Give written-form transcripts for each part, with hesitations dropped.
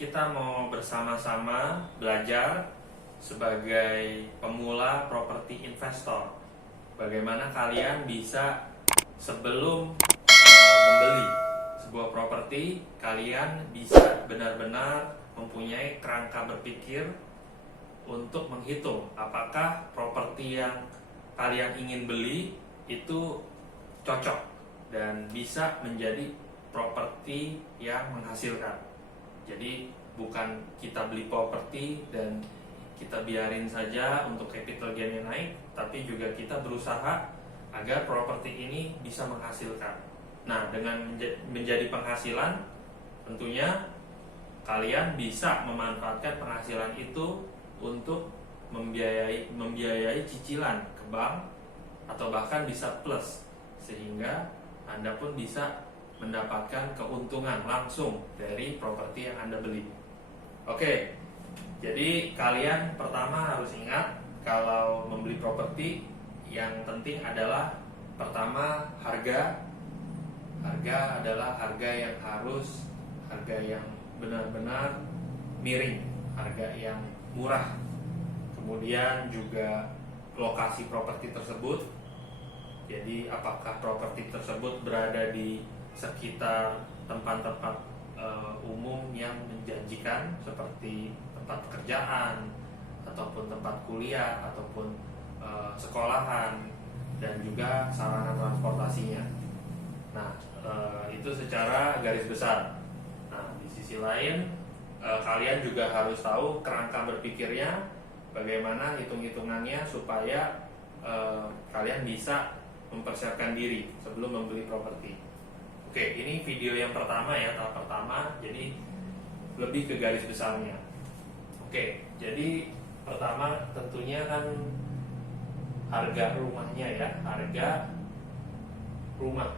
kita mau bersama-sama belajar sebagai pemula properti investor. Bagaimana kalian bisa sebelum membeli sebuah properti, kalian bisa benar-benar mempunyai kerangka berpikir untuk menghitung apakah properti yang kalian ingin beli itu cocok dan bisa menjadi properti yang menghasilkan. Jadi bukan kita beli properti dan kita biarin saja untuk capital gain-nya naik, tapi juga kita berusaha agar properti ini bisa menghasilkan. Nah, dengan menjadi penghasilan, tentunya kalian bisa memanfaatkan penghasilan itu untuk membiayai cicilan ke bank atau bahkan bisa plus, sehingga Anda pun bisa mendapatkan keuntungan langsung dari properti yang Anda beli. Oke, jadi kalian pertama harus ingat kalau membeli properti yang penting adalah pertama harga. Harga adalah harga yang benar-benar miring, harga yang murah. Kemudian juga lokasi properti tersebut. Jadi apakah properti tersebut berada di sekitar tempat-tempat umum yang menjanjikan seperti tempat pekerjaan ataupun tempat kuliah ataupun sekolahan dan juga sarana transportasinya. Nah, itu secara garis besar. Nah, di sisi lain kalian juga harus tahu kerangka berpikirnya, bagaimana hitung-hitungannya supaya kalian bisa mempersiapkan diri sebelum membeli properti. Oke, ini video yang pertama ya, tahap pertama, jadi lebih ke garis besarnya. Oke, jadi pertama tentunya kan harga rumahnya ya, harga rumah.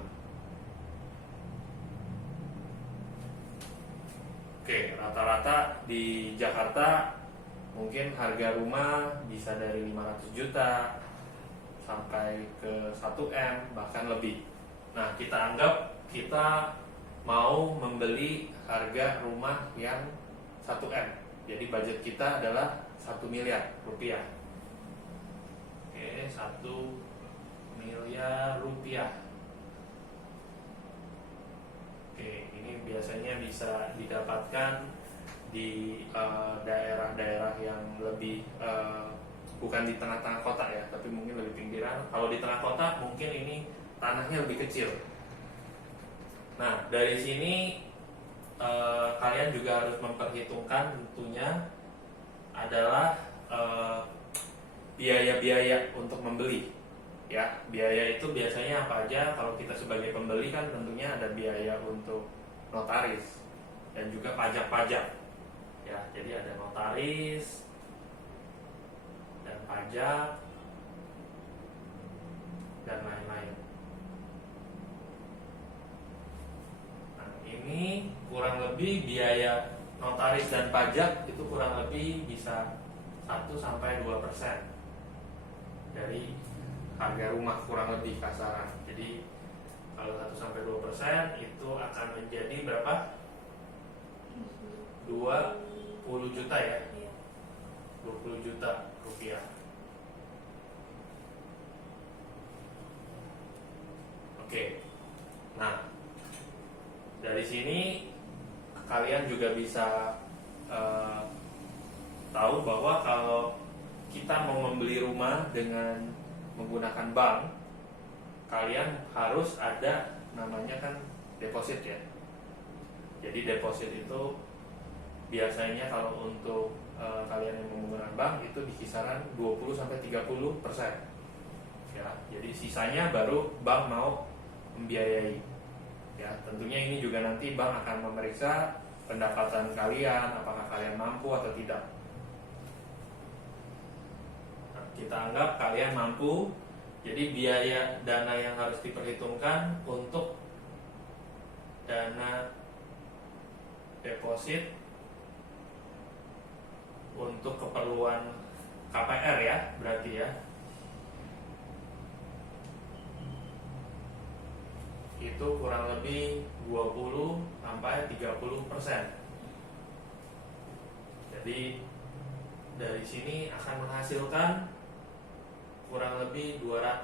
Oke, rata-rata di Jakarta mungkin harga rumah bisa dari 500 juta sampai ke 1M bahkan lebih. Nah, kita anggap kita mau membeli harga rumah yang 1M. Jadi budget kita adalah 1 miliar rupiah. Oke, 1 miliar rupiah. Oke, ini biasanya bisa didapatkan di daerah-daerah yang lebih bukan di tengah-tengah kota ya, tapi mungkin lebih pinggiran. Kalau di tengah kota mungkin ini tanahnya lebih kecil. Nah, dari sini kalian juga harus memperhitungkan tentunya adalah biaya-biaya untuk membeli. Ya, biaya itu biasanya apa aja? Kalau kita sebagai pembeli kan tentunya ada biaya untuk notaris dan juga pajak-pajak. Ya, jadi ada notaris dan pajak dan lain-lain. Nah, ini kurang lebih biaya notaris dan pajak itu kurang lebih bisa 1-2% dari harga rumah, kurang lebih kasaran. Jadi kalau 1-2% itu akan menjadi berapa? 20 juta ya. 20 juta rupiah. Oke. Nah, dari sini kalian juga bisa tahu bahwa kalau kita mau membeli rumah dengan menggunakan bank, kalian harus ada namanya kan deposit ya. Jadi deposit itu biasanya kalau untuk kalian yang menggunakan bank itu di kisaran 20-30%. Ya, jadi sisanya baru bank mau membiayai. Ya, tentunya ini juga nanti bank akan memeriksa pendapatan kalian, apakah kalian mampu atau tidak. Nah, kita anggap kalian mampu, jadi biaya dana yang harus diperhitungkan untuk dana deposit untuk keperluan KPR ya, berarti ya. Itu kurang lebih 20-30%. Jadi dari sini akan menghasilkan kurang lebih 200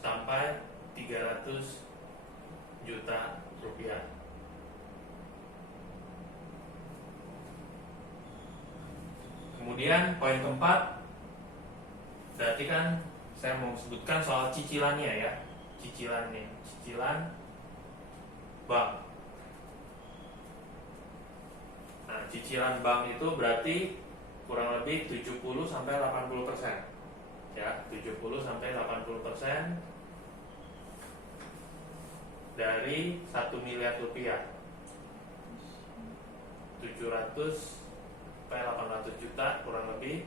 sampai 300 juta rupiah. Kemudian poin keempat, berarti kan saya mau sebutkan soal cicilannya ya, cicilan bank. Nah, cicilan bank itu berarti kurang lebih 70 sampai 80%. Ya, 70 sampai 80% dari 1 miliar rupiah. 700 sampai 800 juta kurang lebih.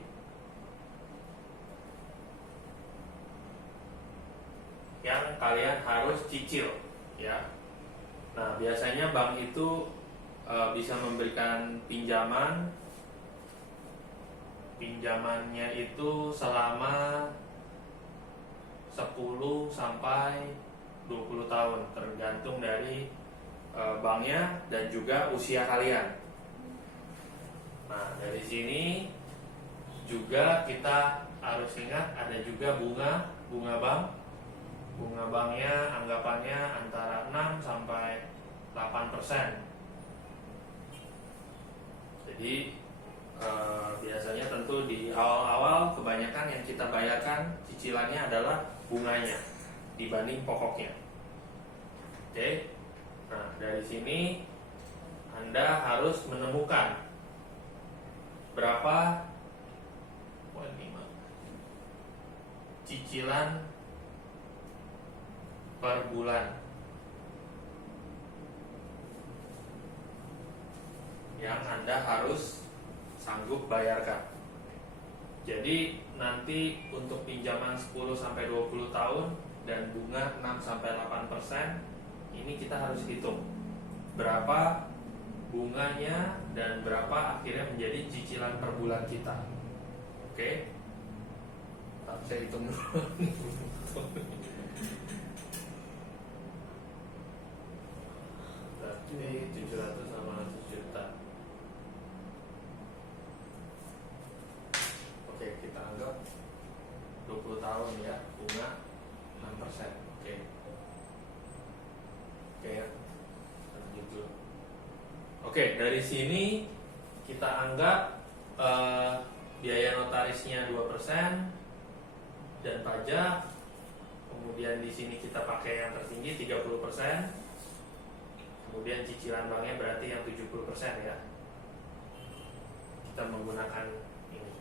Yang kalian harus cicil ya. Nah, biasanya bank itu bisa memberikan pinjamannya itu selama 10 sampai 20 tahun tergantung dari banknya dan juga usia kalian. Nah, dari sini juga kita harus ingat ada juga bunga bank. Bunga banknya anggapannya antara 6 sampai 8%. Jadi biasanya tentu di awal-awal kebanyakan yang kita bayarkan cicilannya adalah bunganya dibanding pokoknya. Oke. Nah, dari sini Anda harus menemukan berapa cicilan per bulan yang Anda harus sanggup bayarkan. Jadi nanti untuk pinjaman 10 sampai 20 tahun dan bunga 6 sampai 8%, ini kita harus hitung berapa bunganya dan berapa akhirnya menjadi cicilan per bulan kita. Oke. Saya hitung dulu. Berarti 700 sama 100 juta. Oke, kita anggap 20 tahun ya, bunga 6%. Oke. Oke ya. Lanjut dulu. Oke, dari sini kita anggap biaya notarisnya 2% dan pajak. Kemudian di sini kita pakai yang tertinggi 30%. Kemudian cicilan banknya berarti yang 70% ya. Kita menggunakan ini.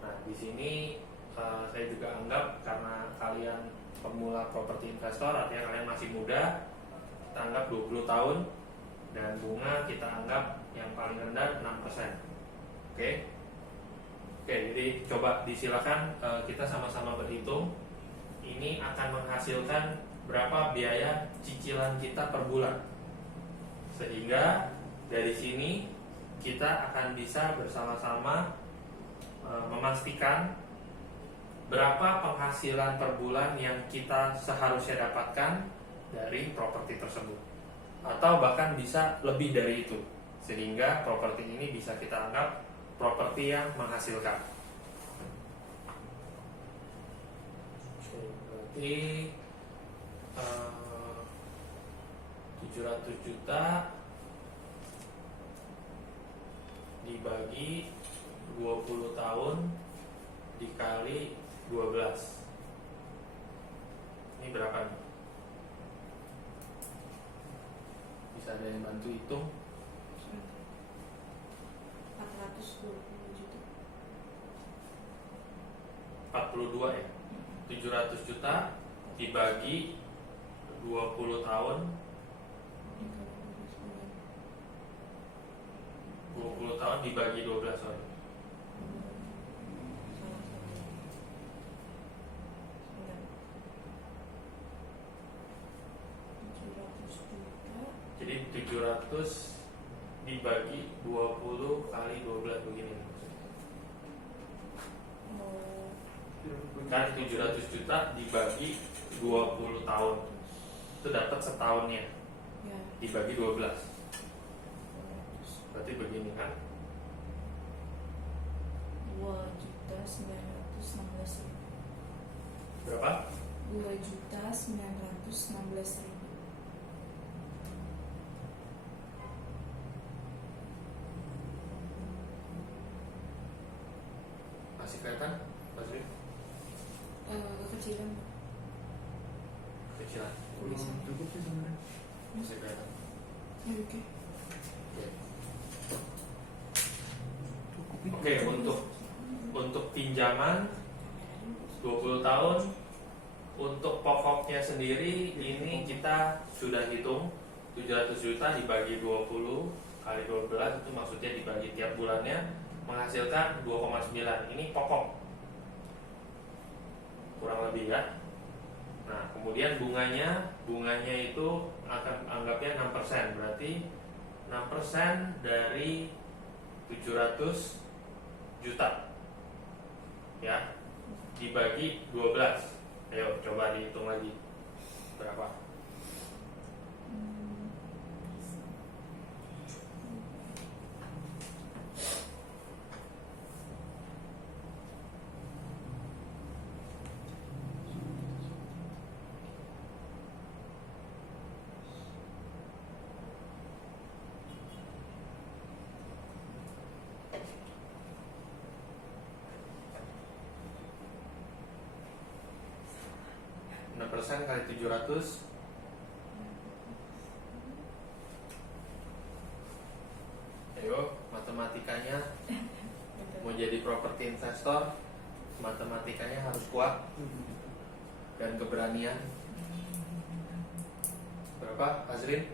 Nah, di sini saya juga anggap karena kalian pemula properti investor, artinya kalian masih muda, kita anggap 20 tahun. Dan bunga kita anggap yang paling rendah 6%. Oke. Jadi coba disilakan kita sama-sama berhitung. Ini akan menghasilkan berapa biaya cicilan kita per bulan. Sehingga dari sini kita akan bisa bersama-sama memastikan berapa penghasilan per bulan yang kita seharusnya dapatkan dari properti tersebut. Atau bahkan bisa lebih dari itu, sehingga properti ini bisa kita anggap properti yang menghasilkan. Berarti 700 juta dibagi 20 tahun dikali 12. Ini berapa nih? Bisa ada yang bantu hitung? 420 juta. 42 ya. 700 juta dibagi 20 tahun. 20 tahun dibagi 12, sorry. Jadi 700 dibagi 20 kali 12 begini. Kan 700 juta dibagi 20 tahun, itu dapat setahunnya Ya. dibagi 12. Berarti begini kan. 2.916.000. Berapa? 2.916.000. Masih kelihatan? Masih Kekecilan. kecilan. Cukup sih sebenarnya. Masih kelihatan. Ya, oke. Oke, untuk pinjaman 20 tahun untuk pokoknya sendiri ini kita sudah hitung 700 juta dibagi 20 kali 12 itu maksudnya dibagi tiap bulannya menghasilkan 2,9. Ini pokok kurang lebih ya. Nah, kemudian bunganya itu akan anggapnya 6%, berarti 6% dari 700 juta ya dibagi 12. Ayo coba dihitung lagi berapa. Persen kali 700 ayo matematikanya mau jadi properti investor matematikanya harus kuat dan keberanian. Berapa Azrin?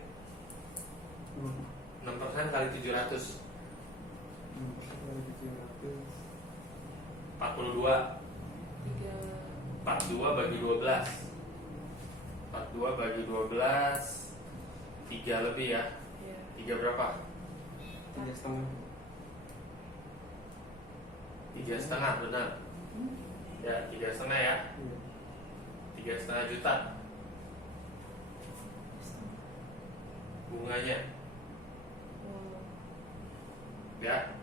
6% kali 700 42 bagi 12 42 bagi 12 3 lebih ya. 3 berapa? 3,5. 3,5 benar. Ya 3,5 ya. 3,5 juta bunganya. Ya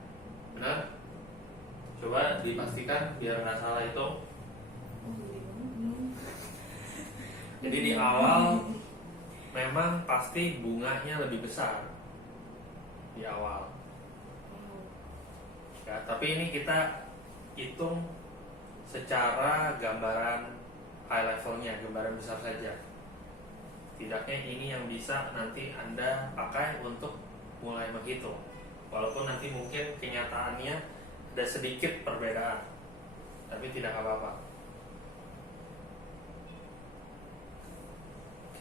benar. Coba dipastikan biar nggak salah hitung. Jadi di awal memang pasti bunganya lebih besar di awal. Ya, tapi ini kita hitung secara gambaran high levelnya, gambaran besar saja. Tidaknya ini yang bisa nanti Anda pakai untuk mulai menghitung. Walaupun nanti mungkin kenyataannya ada sedikit perbedaan, tapi tidak apa-apa.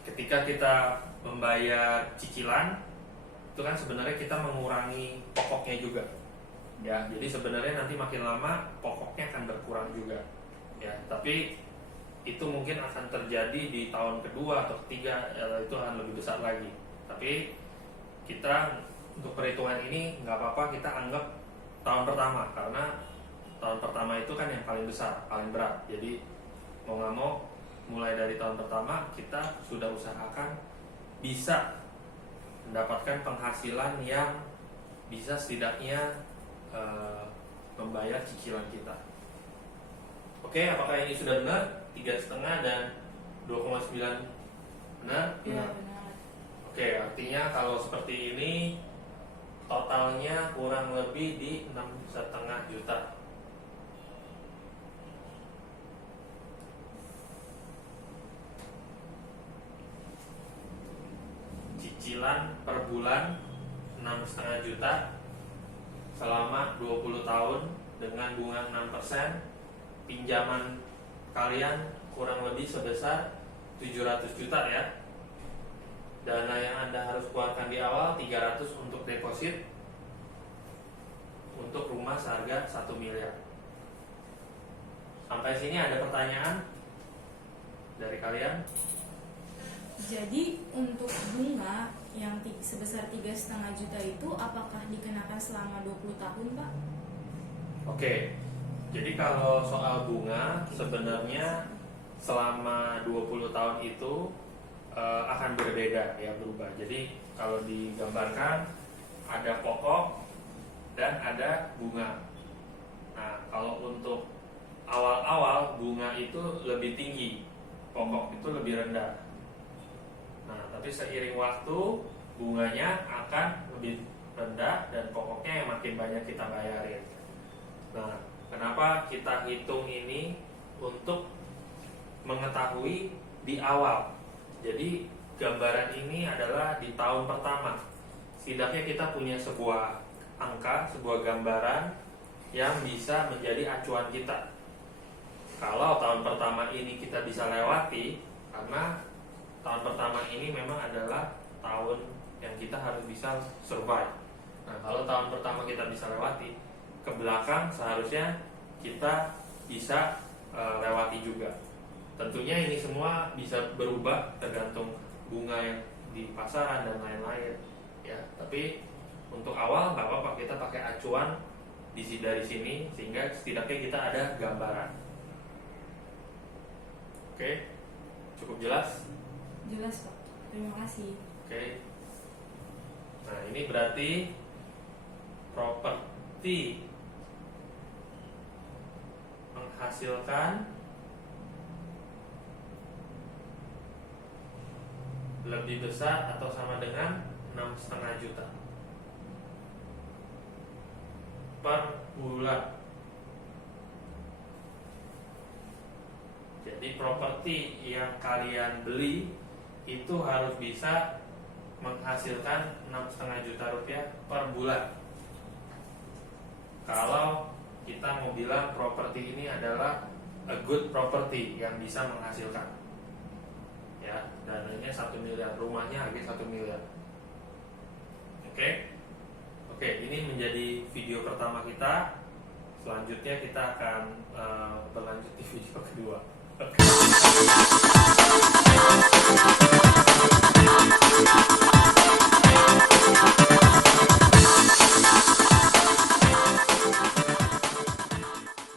Ketika kita membayar cicilan itu kan sebenarnya kita mengurangi pokoknya juga ya, jadi sebenarnya nanti makin lama pokoknya akan berkurang juga ya, tapi itu mungkin akan terjadi di tahun kedua atau ketiga ya, itu akan lebih besar lagi. Tapi kita untuk perhitungan ini nggak apa-apa kita anggap tahun pertama, karena tahun pertama itu kan yang paling besar, paling berat. Jadi mau nggak mau mulai dari tahun pertama kita sudah usahakan bisa mendapatkan penghasilan yang bisa setidaknya membayar cicilan kita. Oke, apakah ini sudah benar? 3,5 dan 2,9 benar? Ya, benar. Oke, artinya kalau seperti ini totalnya kurang lebih di 6,5 juta. Cicilan per bulan 6,5 juta selama 20 tahun dengan bunga 6%. Pinjaman kalian kurang lebih sebesar 700 juta ya. Dana yang Anda harus keluarkan di awal 300 untuk deposit untuk rumah seharga 1 miliar. Sampai sini ada pertanyaan dari kalian? Jadi untuk bunga yang sebesar 3,5 juta itu apakah dikenakan selama 20 tahun, Pak? Oke, jadi kalau soal bunga sebenarnya selama 20 tahun itu akan berbeda ya, berubah. Jadi kalau digambarkan ada pokok dan ada bunga. Nah, kalau untuk itu lebih tinggi, pokok itu lebih rendah. Nah, tapi seiring waktu bunganya akan lebih rendah dan pokoknya yang makin banyak kita bayarin. Nah, kenapa kita hitung ini untuk mengetahui di awal. Jadi gambaran ini adalah di tahun pertama. Setidaknya kita punya sebuah angka, sebuah gambaran yang bisa menjadi acuan kita. Kalau tahun pertama ini kita bisa lewati, karena tahun pertama ini memang adalah tahun yang kita harus bisa survive. Nah, kalau tahun pertama kita bisa lewati, ke belakang seharusnya kita bisa lewati juga. Tentunya ini semua bisa berubah tergantung bunga yang di pasaran dan lain-lain, ya. Tapi untuk awal nggak apa-apa, kita pakai acuan dari sini sehingga setidaknya kita ada gambaran. Oke, cukup jelas? Jelas Pak, terima kasih. Oke. Nah, ini berarti properti menghasilkan lebih besar atau sama dengan 6,5 juta per bulan. Jadi properti yang kalian beli itu harus bisa menghasilkan 6,5 juta rupiah per bulan. Kalau kita mau bilang properti ini adalah a good property yang bisa menghasilkan, ya, dananya 1 miliar, rumahnya harga 1 miliar. Oke, ini menjadi video pertama kita. Selanjutnya kita akan berlanjut di video kedua.